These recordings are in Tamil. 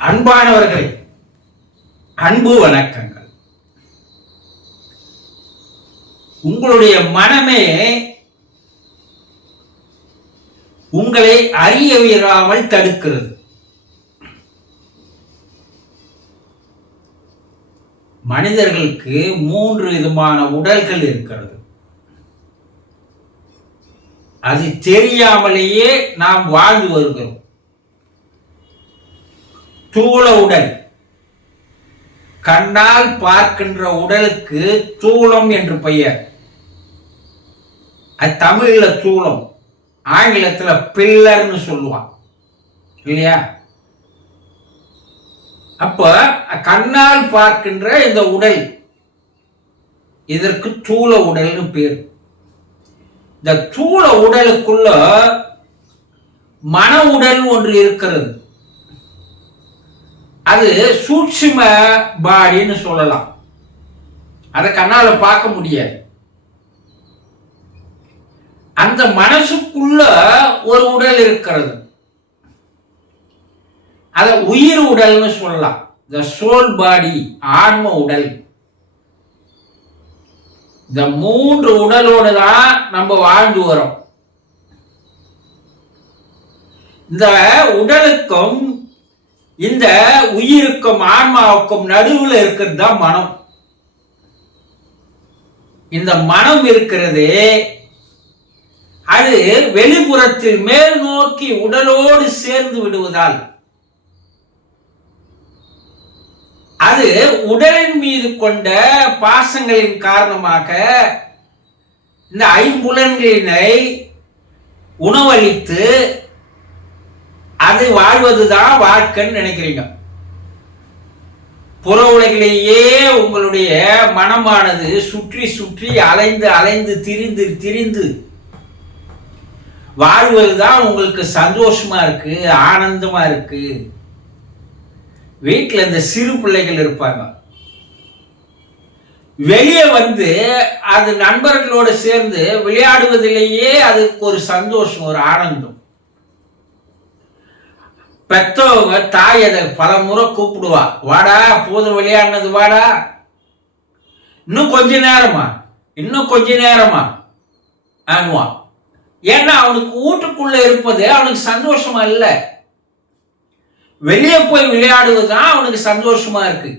அன்பானவர்களே அன்பு வணக்கங்கள். உங்களுடைய மனமே உங்களை அறிய விடாமல் தடுக்கிறது. மனிதர்களுக்கு மூன்று விதமான உடல்கள் இருக்கிறது. அது தெரியாமலேயே நாம் வாழ்ந்து வருகிறோம். தூள உடல் கண்ணால் பார்க்கின்ற உடலுக்கு தூளம் என்று பெயர். அது தமிழ்ல தூளம் ஆங்கிலத்துல பில்லர்னு சொல்லுவான். இல்லையா? அப்ப கண்ணால் பார்க்கின்ற இந்த உடல் இதற்கு தூள உடல்னு பேர். இந்த தூள உடலுக்குள்ள மன உடல் ஒன்று இருக்கிறது. அது சூட்சும பாடின்னு சொல்லலாம். அதை கண்ணால பார்க்க முடியாது. அந்த மனசுக்குள்ள ஒரு உடல் இருக்கிறது. அத உயிர் உடல்னு சொல்லலாம். த சோல் பாடி ஆன்ம உடல். இந்த மூன்று உடலோடு தான் நம்ம வாழ்ந்து வரோம் இந்த உடலுக்கும் இந்த உயிருக்கும் ஆன்மாவுக்கும் நடுவில் இருக்கிறது தான் மனம். இந்த மனம் இருக்கிறது அது வெளிப்புறத்தில் மேல் நோக்கி உடலோடு சேர்ந்து விடுவதால் அது உடலின் மீது கொண்ட பாசங்களின் காரணமாக இந்த ஐம்புலன்களினை உணவளித்து அது வாழ்வதுதான் வாழ்க்கைன்னு நினைக்கிறீங்க. புற உலகிலேயே உங்களுடைய மனமானது சுற்றி சுற்றி அலைந்து அலைந்து திரிந்து திரிந்து வாழ்வது தான் உங்களுக்கு சந்தோஷமா இருக்கு ஆனந்தமா இருக்கு. வீட்டில் இந்த சிறு பிள்ளைகள் இருப்பாங்க. வெளியே வந்து அது நண்பர்களோடு சேர்ந்து விளையாடுவதிலேயே அதுக்கு ஒரு சந்தோஷம் ஒரு ஆனந்தம். பெத்தவங்க தாய் அதை பல முறை கூப்பிடுவா. வாடா போதும் விளையாடினது வாடா. இன்னும் கொஞ்ச நேரமா? இன்னும் கொஞ்ச நேரமா? ஆனுவான் ஏன்னா அவனுக்கு வீட்டுக்குள்ள இருப்பது அவனுக்கு சந்தோஷமா இல்லை. வெளியே போய் விளையாடுவது தான் அவனுக்கு சந்தோஷமா இருக்கு.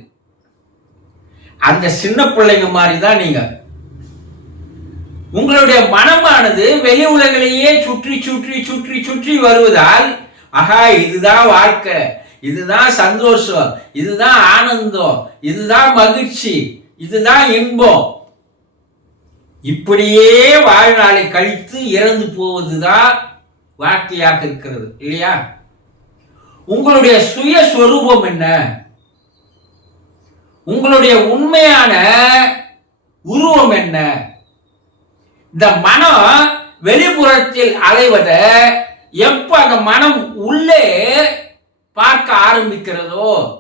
அந்த சின்ன பிள்ளைங்க மாதிரி தான் நீங்க. உங்களுடைய மனமானது வெளி உலகிலேயே சுற்றி சுற்றி சுற்றி சுற்றி வருவதால் ஆஹா இதுதான் வாழ்க்கை. இதுதான் சந்தோஷம். இதுதான் ஆனந்தம். இதுதான் மகிழ்ச்சி. இதுதான் இன்பம். இப்படியே வாழ்நாளை கழித்து இறந்து போவதுதான் வாழ்க்கையாக இருக்கிறது. இல்லையா? உங்களுடைய சுய சொரூபம் என்ன? உங்களுடைய உண்மையான உருவம் என்ன? இந்த மனம் வெளிப்புறத்தில் அலைவதை எப்ப அந்த மனம் உள்ளே பார்க்க ஆரம்பிக்கிறதோ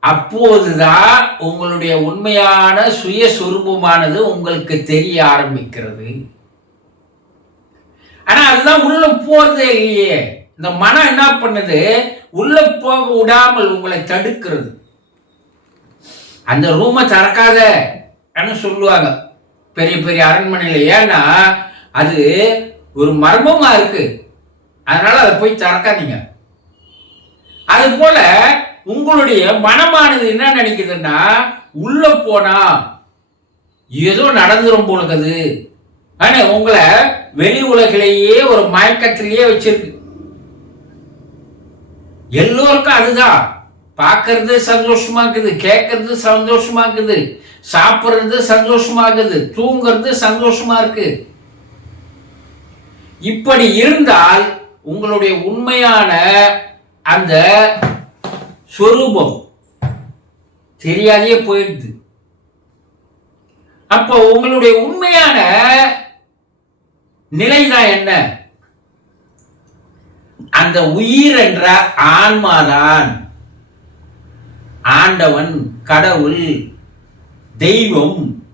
அப்போதுதான் உங்களுடைய உண்மையான சுயஸ்வரூபமானது உங்களுக்கு தெரிய ஆரம்பிக்கிறது. ஆனா அதுதான் உள்ள போறதே இல்லையே. இந்த மனம் என்ன பண்ணுது? உள்ள போக விடாமல் உங்களை தடுக்கிறது. அந்த ரூமை திறக்காத சொல்லுவாங்க. பெரிய பெரிய அரண்மனையில். ஏன்னா அது ஒரு மர்மமா இருக்கு. அதனால அதை போய் திறக்காதீங்க. அது போல உங்களுடைய மனமானது என்ன நினைக்குதுன்னா உள்ள போனா ஏதோ நடந்துரும் போலுக்குது ஆனா உங்களை வெளி உலகிலேயே ஒரு மயக்கத்திலேயே வச்சிருக்கு. எல்லோருக்கும் அதுதான். பார்க்கறது சந்தோஷமா இருக்குது கேட்கறது சந்தோஷமா இருக்குது சாப்பிட்றது சந்தோஷமா இருக்குது தூங்குறது சந்தோஷமா இருக்கு. இப்படி இருந்தால் உங்களுடைய உண்மையான அந்த சொரூபம் தெரியாதே போயிடுது. அப்போ உங்களுடைய உண்மையான நிலைதான் என்ன? அந்த உயிர் என்ற ஆன்மாதான் ஆண்டவன் கடவுள் தெய்வம்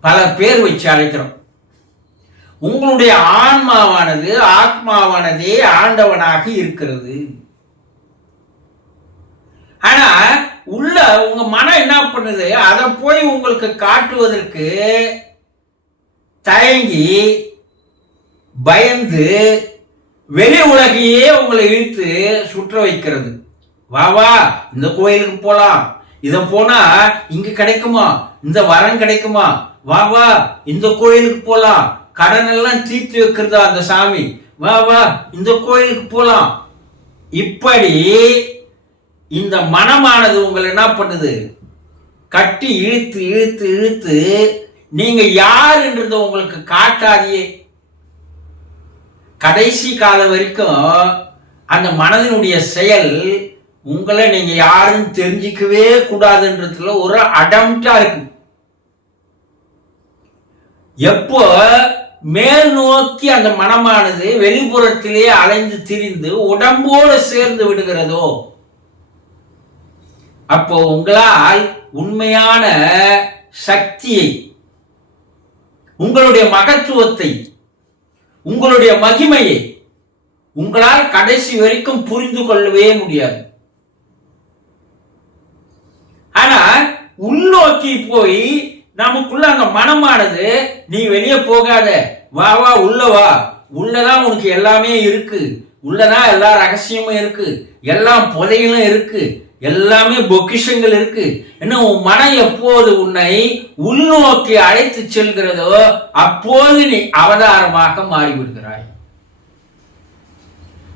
பல பேர் வச்சு அழைக்கிறோம். உங்களுடைய ஆன்மாவானது ஆத்மாவானதே ஆண்டவனாக இருக்கிறது. ஆனா உள்ள உங்க மனம் என்ன பண்ணுது? அதை போய் உங்களுக்கு காட்டுவதற்கு தயங்கி பயந்து வெளி உலகையே உங்களை இழுத்து சுற்ற வைக்கிறது. வா வா இந்த கோயிலுக்கு போலாம். இதை போனா இங்க கிடைக்குமா? இந்த வரம் கிடைக்குமா? வா வா இந்த கோயிலுக்கு போலாம். கடன் எல்லாம் தீர்த்து வைக்கிறதா அந்த சாமி? வா வா இந்த கோயிலுக்கு போலாம். இப்படி இந்த மனமானது உங்களை என்ன பண்ணுது? கட்டி இழுத்து இழுத்து இழுத்து நீங்க யாருன்றத உங்களுக்கு காட்டாதியே கடைசி காலம் வரைக்கும் அந்த மனதினுடைய செயல் உங்களை நீங்க யாருன்னு தெரிஞ்சிக்கவே கூடாதுன்றதுல ஒரு அடம்டா இருக்கு. எப்போ மேல் நோக்கி அந்த மனமானது வெளிப்புறத்திலே அலைந்து திரிந்து உடம்போடு சேர்ந்து விடுகிறதோ அப்போ உங்களால் உண்மையான சக்தியை உங்களுடைய மகத்துவத்தை உங்களுடைய மகிமையை உங்களால் கடைசி வரைக்கும் புரிந்து கொள்ளவே முடியாது. ஆனா உள்நோக்கி போய் நமக்குள்ள அந்த மனமானது நீ வெளியே போகாத. வா வா உள்ள வா. உள்ளதான் உனக்கு எல்லாமே இருக்கு. உள்ளதான் எல்லா ரகசியமும் இருக்கு. எல்லாம் புதையிலும் இருக்கு. எல்லாமே பொக்கிஷங்கள் இருக்கு. என்ன உன் மனம் எப்போது உன்னை உள்நோக்கி அழைத்து செல்கிறதோ அப்போது நீ அவதாரமாக மாறிவிடுகிறாய்.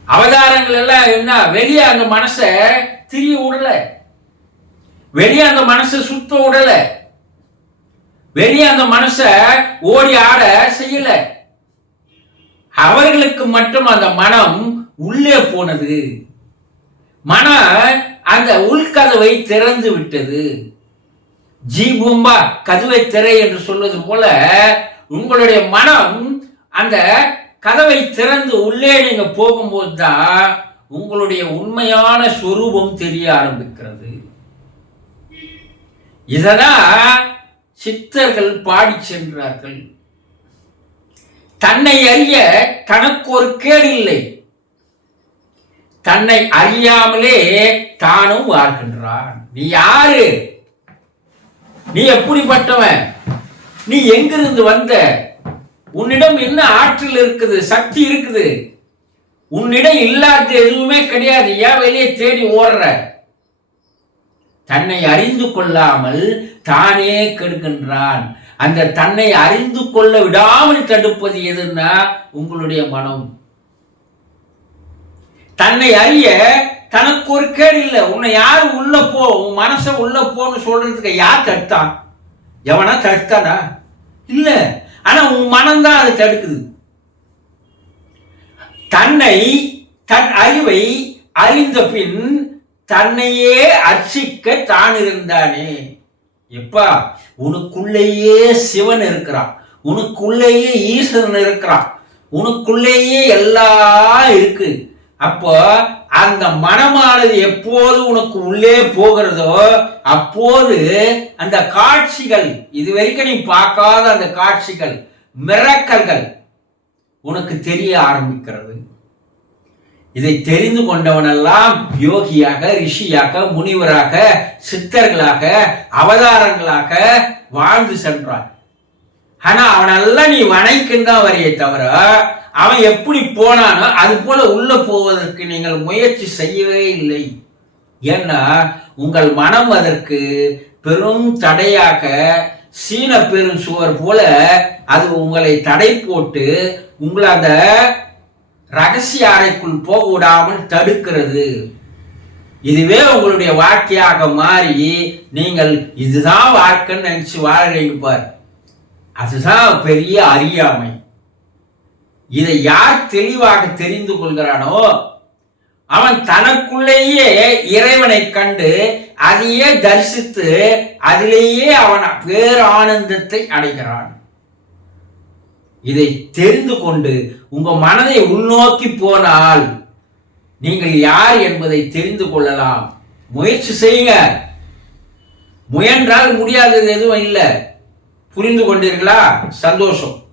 அவதாரங்கள் எல்லாம் என்ன வெளியே அந்த மனச திரிய விடல. வெளியே அந்த மனசை சுத்த விடலை. வெளியே அந்த மனச ஓடி ஆட செய்யல. அவர்களுக்கு மட்டும் அந்த மனம் உள்ளே போனது. மன அந்த உள்கதவை திறந்து விட்டது. ஜி பூம்பா கதவை திரை என்று சொல்வது போல உங்களுடைய மனம் அந்த கதவை திறந்து உள்ளே நீங்க போகும்போது தான் உங்களுடைய உண்மையான சொரூபம் தெரிய ஆரம்பிக்கிறது. இததான் சித்தர்கள் பாடி சென்றார்கள். தன்னை அறிய தனக்கு ஒரு கேடு இல்லை. தன்னை அறியாமலே தானும் வாழ்கின்றான். நீ யாரு? நீ எப்படிப்பட்டவன்? நீ எங்கிருந்து வந்த? உன்னிடம் என்ன ஆற்றல் இருக்குது? சக்தி இருக்குது? உன்னிடம் இல்லாத எதுவுமே கிடையாது. ஏன் வெளியே தேடி ஓடுற? தன்னை அறிந்து கொள்ளாமல் தானே கெடுக்கின்றான் அந்த தன்னை அறிந்து கொள்ள விடாமல் தடுப்பது எதுன்னா உங்களுடைய மனம். தன்னை அறிய தனக்கு ஒரு கேடு இல்லை. உன்னை யார் உள்ள போ உன் மனசை உள்ள போன்னு சொல்றதுக்கு யார் தடுத்தான் எவனா தடுத்தானா? இல்ல. ஆனா உன் மனம்தான் அதை தடுக்குது. தன்னை தன் அறிவை அறிந்த பின் தன்னையே அர்ச்சிக்க தான் இருந்தானே எப்பா உனக்குள்ளேயே சிவன் இருக்கிறான். உனக்குள்ளேயே ஈஸ்வரன் இருக்கிறான். உனக்குள்ளேயே எல்லாம் இருக்கு. அப்போ அந்த மனமானது எப்போது உனக்கு உள்ளே போகிறதோ அப்போது அந்த காட்சிகள் இது வரைக்கும் நீ பார்க்காத அந்த காட்சிகள் மிரக்கல்கள் உனக்கு தெரிய ஆரம்பிக்கிறது. இதை தெரிந்து கொண்டவனெல்லாம் யோகியாக ரிஷியாக முனிவராக சித்தர்களாக அவதாரங்களாக வாழ்ந்து சென்றான். ஆனா அவனெல்லாம் நீ வணைக்குந்தான் வரையே தவிர அவன் எப்படி போனானோ அது போல உள்ள போவதற்கு நீங்கள் முயற்சி செய்யவே இல்லை. ஏன்னா உங்கள் மனம் அதற்கு பெரும் தடையாக சீன பெரும் சுவர் போல அது உங்களை தடை போட்டு உங்களை அந்த ரகசிய அறைக்குள் போக விடாமல் தடுக்கிறது. இதுவே உங்களுடைய வாழ்க்கையாக மாறி நீங்கள் இதுதான் வாழ்க்கைன்னு நினச்சி வாழறீங்க பார். அதுதான் பெரிய அறியாமை. இதை யார் தெளிவாக தெரிந்து கொள்கிறானோ அவன் தனக்குள்ளேயே இறைவனை கண்டு அதையே தரிசித்து அதிலேயே அவன் பேர் ஆனந்தத்தை அடைகிறான். இதை தெரிந்து கொண்டு உங்க மனதை உள்நோக்கி போனால் நீங்கள் யார் என்பதை தெரிந்து கொள்ளலாம். முயற்சி செய்யுங்க. முயன்றால் முடியாதது எதுவும் இல்லை. புரிந்து கொண்டீர்களா? சந்தோஷம்.